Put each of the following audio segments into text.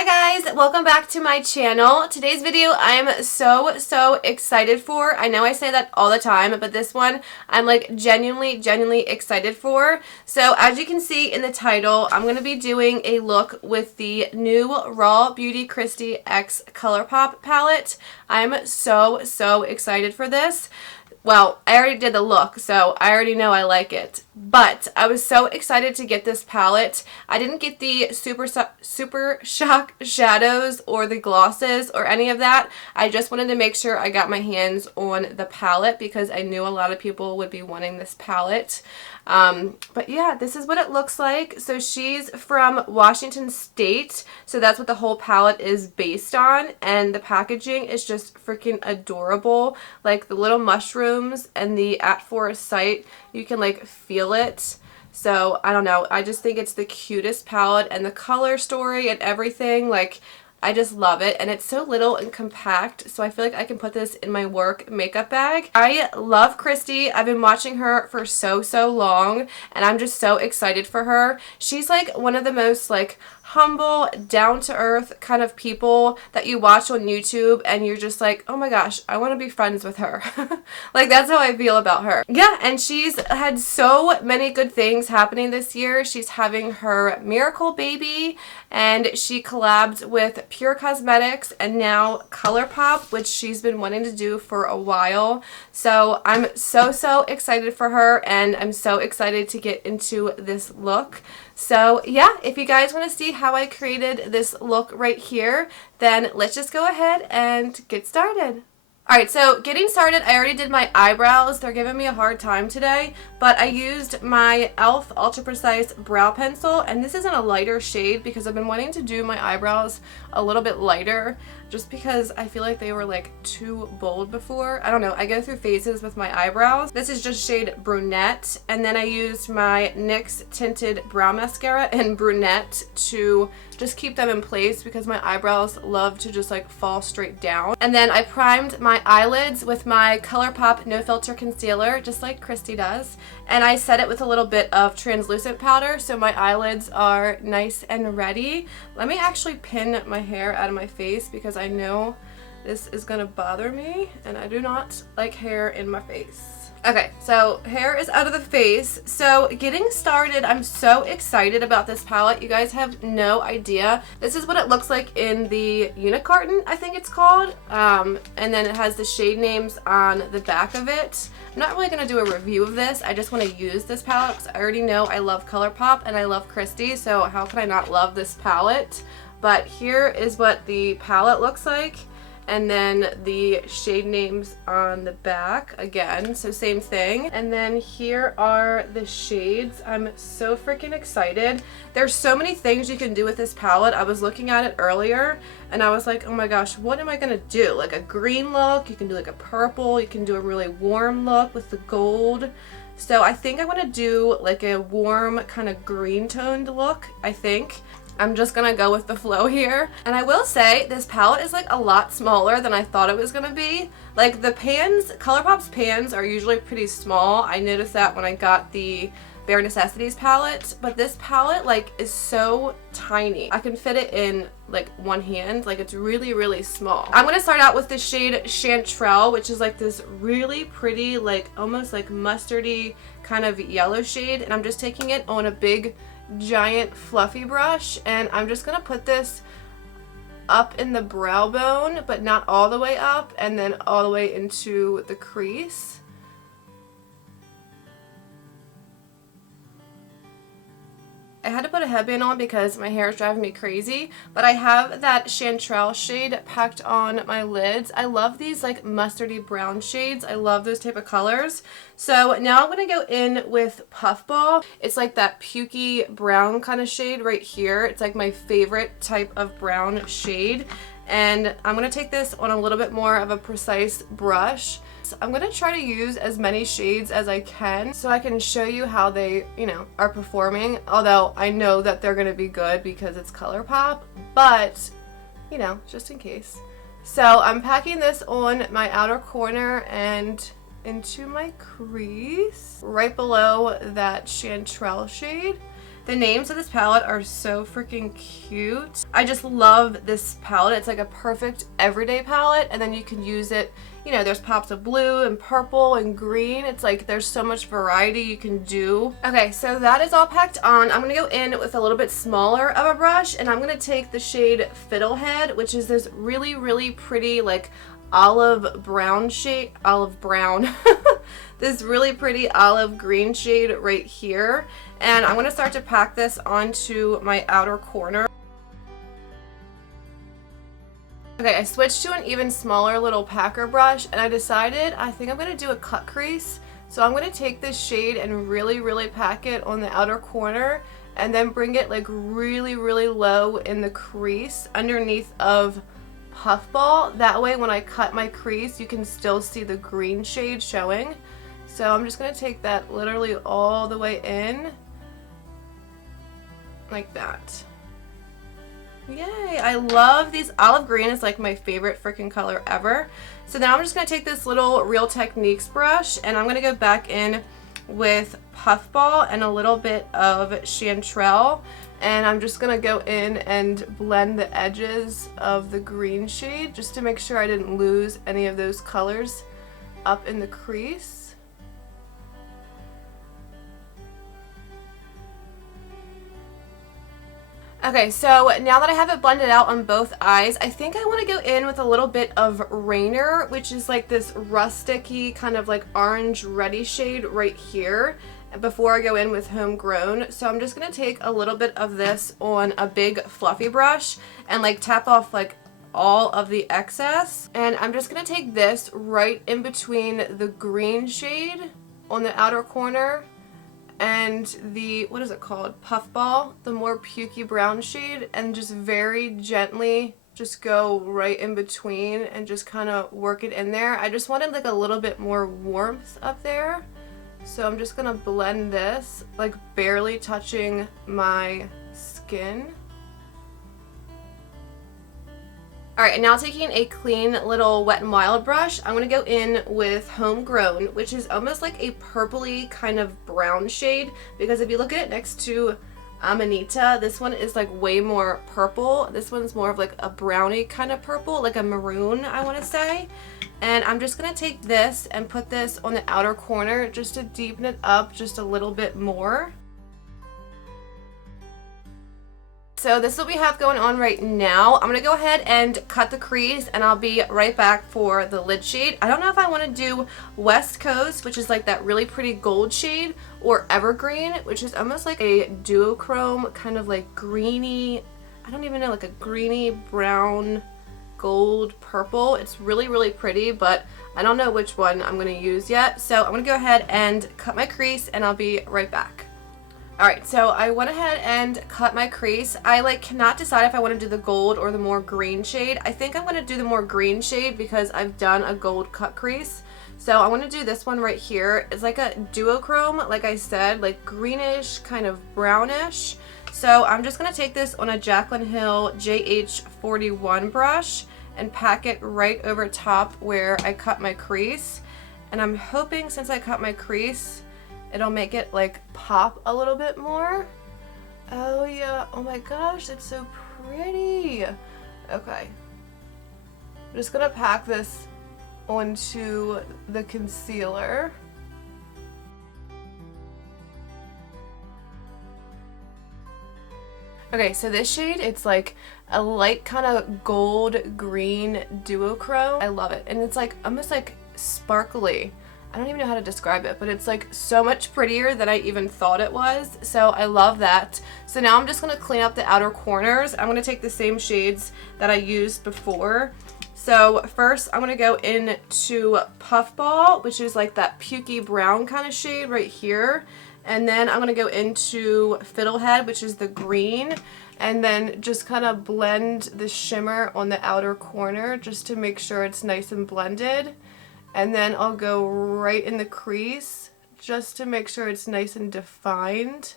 Hi guys, welcome back to my channel. Today's video I'm so excited for. I know I say that all the time, but this one I'm like genuinely excited for. So as you can see in the title, I'm going to be doing a look with the new Raw Beauty Kristi X ColourPop palette. I'm so excited for this. Well, I already did the look, so I already know I like it. But I was so excited to get this palette. I didn't get the Super Shock shadows or the glosses or any of that. I just wanted to make sure I got my hands on the palette because I knew a lot of people would be wanting this palette. But yeah, this is what it looks like. So she's from Washington State, so that's what the whole palette is based on, and the packaging is just freaking adorable. Like the little mushrooms and the At Forest site, you can like feel it. So I don't know, I just think it's the cutest palette, and the color story and everything, like I just love it, and it's so little and compact, so I feel like I can put this in my work makeup bag. I love Kristi. I've been watching her for so long, and I'm just so excited for her. She's like one of the most like humble, down-to-earth kind of people that you watch on YouTube, and you're just like, oh my gosh, I want to be friends with her. Like, that's how I feel about her. Yeah, and she's had so many good things happening this year. She's having her miracle baby, and she collabed with Pure Cosmetics and now ColourPop, which she's been wanting to do for a while. So I'm so excited for her, and I'm so excited to get into this look. So yeah, if you guys want to see how I created this look right here, then let's just go ahead and get started. Alright, so getting started, I already did my eyebrows. They're giving me a hard time today, but I used my e.l.f. Ultra Precise Brow Pencil, and this is in a lighter shade because I've been wanting to do my eyebrows a little bit lighter just because I feel like they were like too bold before. I don't know, I go through phases with my eyebrows. This is just shade Brunette, and then I used my NYX Tinted Brow Mascara in Brunette to just keep them in place because my eyebrows love to just like fall straight down. And then I primed my eyelids with my ColourPop No Filter Concealer, just like Kristi does. And I set it with a little bit of translucent powder so my eyelids are nice and ready. Let me actually pin my hair out of my face because I know this is gonna bother me, and I do not like hair in my face. Okay, so hair is out of the face. So getting started, I'm so excited about this palette. You guys have no idea. This is what it looks like in the Unicarton, I think it's called. And then it has the shade names on the back of it. I'm not really going to do a review of this. I just want to use this palette because I already know I love ColourPop and I love Kristi, so how can I not love this palette? But here is what the palette looks like. And then the shade names on the back again, so same thing. And then here are the shades. I'm so freaking excited. There's so many things you can do with this palette. I was looking at it earlier and I was like, oh my gosh, what am I gonna do? Like a green look, you can do like a purple, you can do a really warm look with the gold. So I think I want to do like a warm kind of green toned look, I think. I'm just gonna go with the flow here. And I will say, this palette is like a lot smaller than I thought it was gonna be. Like the pans, ColourPop's pans are usually pretty small. I noticed that when I got the Bare Necessities palette, but this palette like is so tiny. I can fit it in like one hand, like it's really small. I'm gonna start out with the shade Chanterelle, which is like this really pretty, like almost like mustardy kind of yellow shade, and I'm just taking it on a big giant fluffy brush, and I'm just gonna put this up in the brow bone, but not all the way up, and then all the way into the crease. I had to put a headband on because my hair is driving me crazy, but I have that Chanterelle shade packed on my lids. I love these like mustardy brown shades. I love those type of colors. So now I'm going to go in with Puffball. It's like that pukey brown kind of shade right here. It's like my favorite type of brown shade. And I'm going to take this on a little bit more of a precise brush. So I'm going to try to use as many shades as I can so I can show you how they, you know, are performing. Although I know that they're going to be good because it's ColourPop, but, you know, just in case. So I'm packing this on my outer corner and into my crease right below that Chanterelle shade. The names of this palette are so freaking cute. I just love this palette. It's like a perfect everyday palette, and then you can use it, you know, there's pops of blue and purple and green. It's like there's so much variety you can do. Okay, so that is all packed on. I'm gonna go in with a little bit smaller of a brush, and I'm gonna take the shade Fiddlehead, which is this really, really pretty like olive brown shade, olive brown. This really pretty olive green shade right here. And I'm gonna start to pack this onto my outer corner. Okay, I switched to an even smaller little packer brush, and I decided I think I'm gonna do a cut crease. So I'm gonna take this shade and really, really pack it on the outer corner, and then bring it like really, really low in the crease underneath of Puffball. That way when I cut my crease, you can still see the green shade showing. So I'm just gonna take that literally all the way in, like that. Yay, I love these. Olive green is like my favorite freaking color ever. So now I'm just gonna take this little Real Techniques brush, and I'm gonna go back in with Puffball and a little bit of Chanterelle, and I'm just gonna go in and blend the edges of the green shade just to make sure I didn't lose any of those colors up in the crease. Okay, so now that I have it blended out on both eyes, I think I want to go in with a little bit of Rainer, which is like this rusticy kind of like orange reddy shade right here, before I go in with Homegrown. So I'm just going to take a little bit of this on a big fluffy brush and like tap off like all of the excess. And I'm just going to take this right in between the green shade on the outer corner and the, what is it called, Puffball, the more pukey brown shade, and just very gently just go right in between and just kind of work it in there. I just wanted like a little bit more warmth up there, so I'm just gonna blend this like barely touching my skin. Alright, and now taking a clean little Wet n Wild brush, I'm going to go in with Homegrown, which is almost like a purpley kind of brown shade, because if you look at it next to Amanita, this one is like way more purple. This one's more of like a brownie kind of purple, like a maroon, I want to say. And I'm just going to take this and put this on the outer corner just to deepen it up just a little bit more. So this is what we have going on right now. I'm going to go ahead and cut the crease, and I'll be right back for the lid shade. I don't know if I want to do West Coast, which is like that really pretty gold shade, or Evergreen, which is almost like a duochrome, kind of like greeny, I don't even know, like a greeny brown gold purple. It's really, really pretty, but I don't know which one I'm going to use yet. So I'm going to go ahead and cut my crease, and I'll be right back. Alright, so I went ahead and cut my crease. I like cannot decide if I want to do the gold or the more green shade. I think I'm going to do the more green shade because I've done a gold cut crease. So I want to do this one right here. It's like a duochrome, like I said, like greenish, kind of brownish. So I'm just going to take this on a Jaclyn Hill JH41 brush and pack it right over top where I cut my crease. And I'm hoping, since I cut my crease, it'll make it like pop a little bit more. Oh yeah, oh my gosh, it's so pretty. Okay, I'm just gonna pack this onto the concealer. Okay, so this shade, it's like a light kind of gold green duochrome. I love it, and it's like almost like sparkly. I don't even know how to describe it, but it's like so much prettier than I even thought it was. So I love that. So now I'm just going to clean up the outer corners. I'm going to take the same shades that I used before. So first I'm going to go into Puffball, which is like that pukey brown kind of shade right here. And then I'm going to go into Fiddlehead, which is the green. And then just kind of blend the shimmer on the outer corner just to make sure it's nice and blended. And then I'll go right in the crease just to make sure it's nice and defined.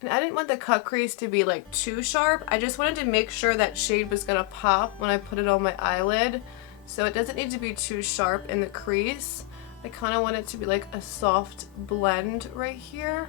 And I didn't want the cut crease to be like too sharp. I just wanted to make sure that shade was going to pop when I put it on my eyelid. So it doesn't need to be too sharp in the crease. I kind of want it to be like a soft blend right here.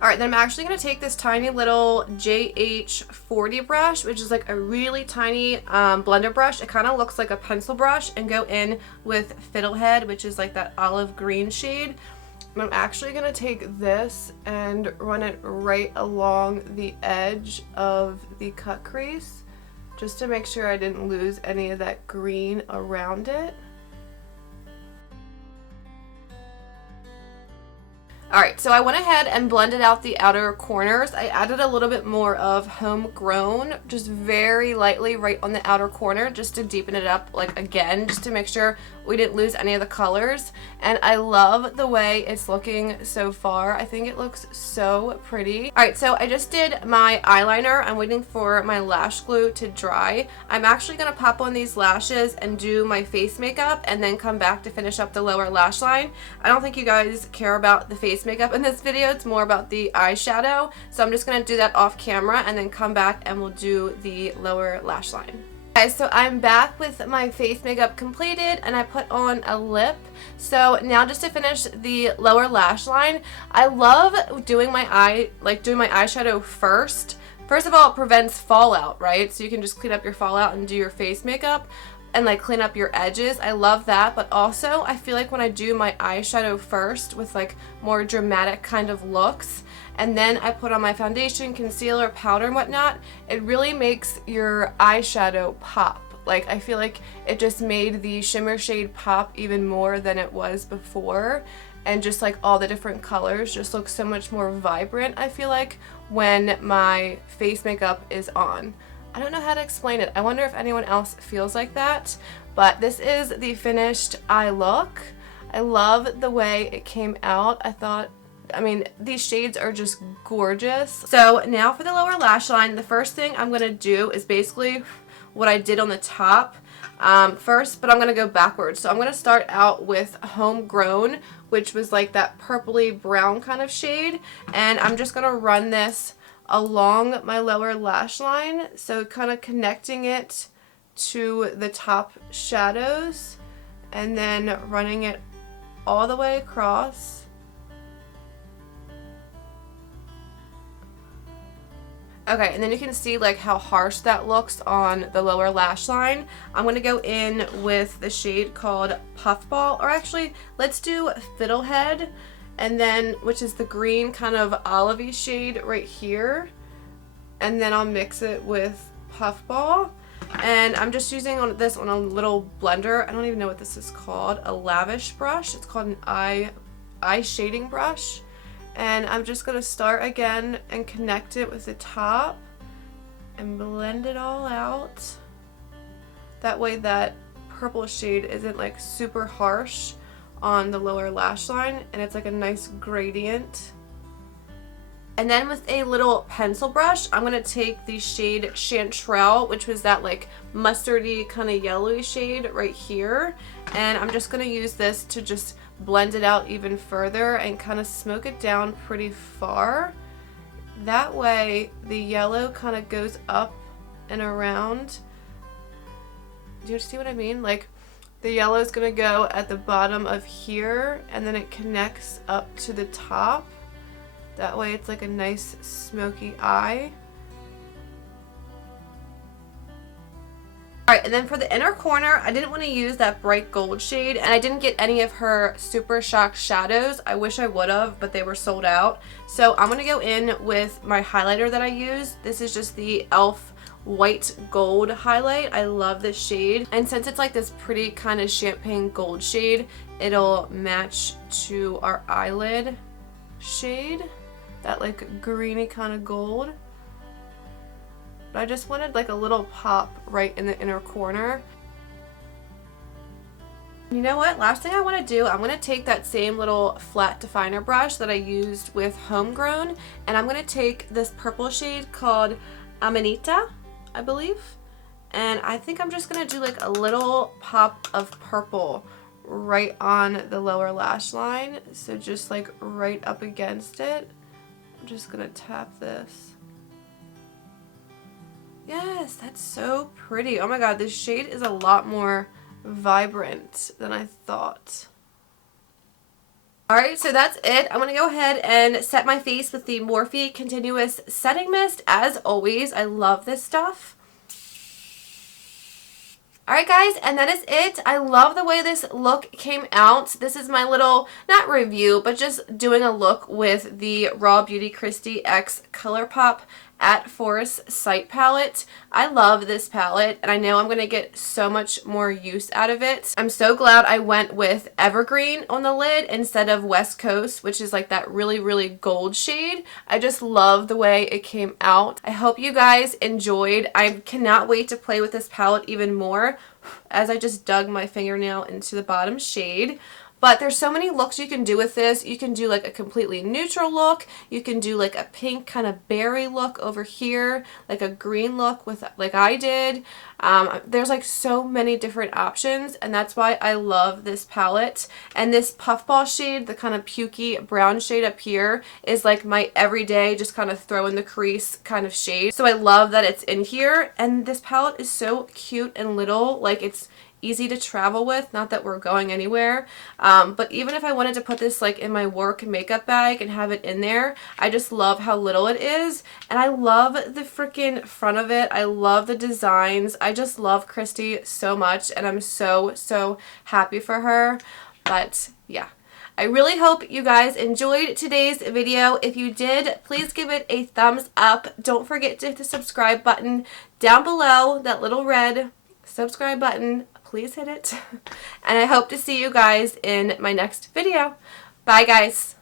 Alright, then I'm actually going to take this tiny little JH40 brush, which is like a really tiny blender brush. It kind of looks like a pencil brush, and go in with Fiddlehead, which is like that olive green shade. And I'm actually going to take this and run it right along the edge of the cut crease, just to make sure I didn't lose any of that green around it. Alright, so I went ahead and blended out the outer corners. I added a little bit more of Homegrown, just very lightly right on the outer corner, just to deepen it up, like again, just to make sure we didn't lose any of the colors. And I love the way it's looking so far. I think it looks so pretty. Alright, so I just did my eyeliner. I'm waiting for my lash glue to dry. I'm actually going to pop on these lashes and do my face makeup, and then come back to finish up the lower lash line. I don't think you guys care about the face makeup in this video. It's more about the eyeshadow, so I'm just going to do that off camera and then come back and we'll do the lower lash line. Okay, so I'm back with my face makeup completed, and I put on a lip. So now just to finish the lower lash line, I love doing my eyeshadow first. First of all, it prevents fallout, right? So you can just clean up your fallout and do your face makeup and like clean up your edges. I love that. But also I feel like when I do my eyeshadow first with like more dramatic kind of looks, and then I put on my foundation, concealer, powder, and whatnot, it really makes your eyeshadow pop. Like, I feel like it just made the shimmer shade pop even more than it was before, and just like all the different colors just look so much more vibrant, I feel like, when my face makeup is on. I don't know how to explain it. I wonder if anyone else feels like that, but this is the finished eye look. I love the way it came out. I mean, these shades are just gorgeous. So now for the lower lash line, the first thing I'm going to do is basically what I did on the top first, but I'm going to go backwards. So I'm going to start out with Homegrown, which was like that purpley brown kind of shade, and I'm just going to run this along my lower lash line, so kind of connecting it to the top shadows, and then running it all the way across. Okay, and then you can see like how harsh that looks on the lower lash line. I'm going to go in with the shade called Puffball, or actually let's do Fiddlehead, and then, which is the green kind of olivey shade right here, and then I'll mix it with Puffball. And I'm just using this on a little blender. I don't even know what this is called, a lavish brush. It's called an eye shading brush. And I'm just going to start again and connect it with the top and blend it all out. That way that purple shade isn't like super harsh on the lower lash line, and it's like a nice gradient. And then with a little pencil brush, I'm going to take the shade Chanterelle, which was that like mustardy kind of yellowy shade right here. And I'm just going to use this to just blend it out even further and kind of smoke it down pretty far. That way the yellow kind of goes up and around. Do you see what I mean? Like the yellow is going to go at the bottom of here, and then it connects up to the top. That way it's like a nice smoky eye. Alright, and then for the inner corner, I didn't want to use that bright gold shade, and I didn't get any of her Super Shock shadows. I wish I would have, but they were sold out. So I'm going to go in with my highlighter that I used. This is just the e.l.f. White Gold highlight. I love this shade, and since it's like this pretty kind of champagne gold shade, it'll match to our eyelid shade, that like greeny kind of gold. But I just wanted like a little pop right in the inner corner. You know what? Last thing I want to do, I'm going to take that same little flat definer brush that I used with Homegrown, and I'm going to take this purple shade called Amanita, I believe. And I think I'm just going to do like a little pop of purple right on the lower lash line. So just like right up against it. I'm just going to tap this. Yes, that's so pretty. Oh my god, this shade is a lot more vibrant than I thought. Alright, so that's it. I'm going to go ahead and set my face with the Morphe Continuous Setting Mist. As always, I love this stuff. Alright guys, and that is it. I love the way this look came out. This is my little, not review, but just doing a look with the Raw Beauty Kristi X ColourPop at Forest Sight palette. I love this palette, and I know I'm going to get so much more use out of it. I'm so glad I went with Evergreen on the lid instead of West Coast, which is like that really, really gold shade. I just love the way it came out. I hope you guys enjoyed. I cannot wait to play with this palette even more as I just dug my fingernail into the bottom shade. But there's so many looks you can do with this. You can do like a completely neutral look. You can do like a pink kind of berry look over here, like a green look with like I did. There's like so many different options, and that's why I love this palette. And this puffball shade, the kind of pukey brown shade up here, is like my everyday just kind of throw in the crease kind of shade. So I love that it's in here, and this palette is so cute and little. Like, it's easy to travel with, not that we're going anywhere, but even if I wanted to put this like in my work makeup bag and have it in there, I just love how little it is, and I love the freaking front of it. I love the designs. I just love Kristi so much, and I'm so happy for her. But yeah, I really hope you guys enjoyed today's video. If you did, please give it a thumbs up. Don't forget to hit the subscribe button down below, that little red subscribe button. Please hit it. And I hope to see you guys in my next video. Bye guys.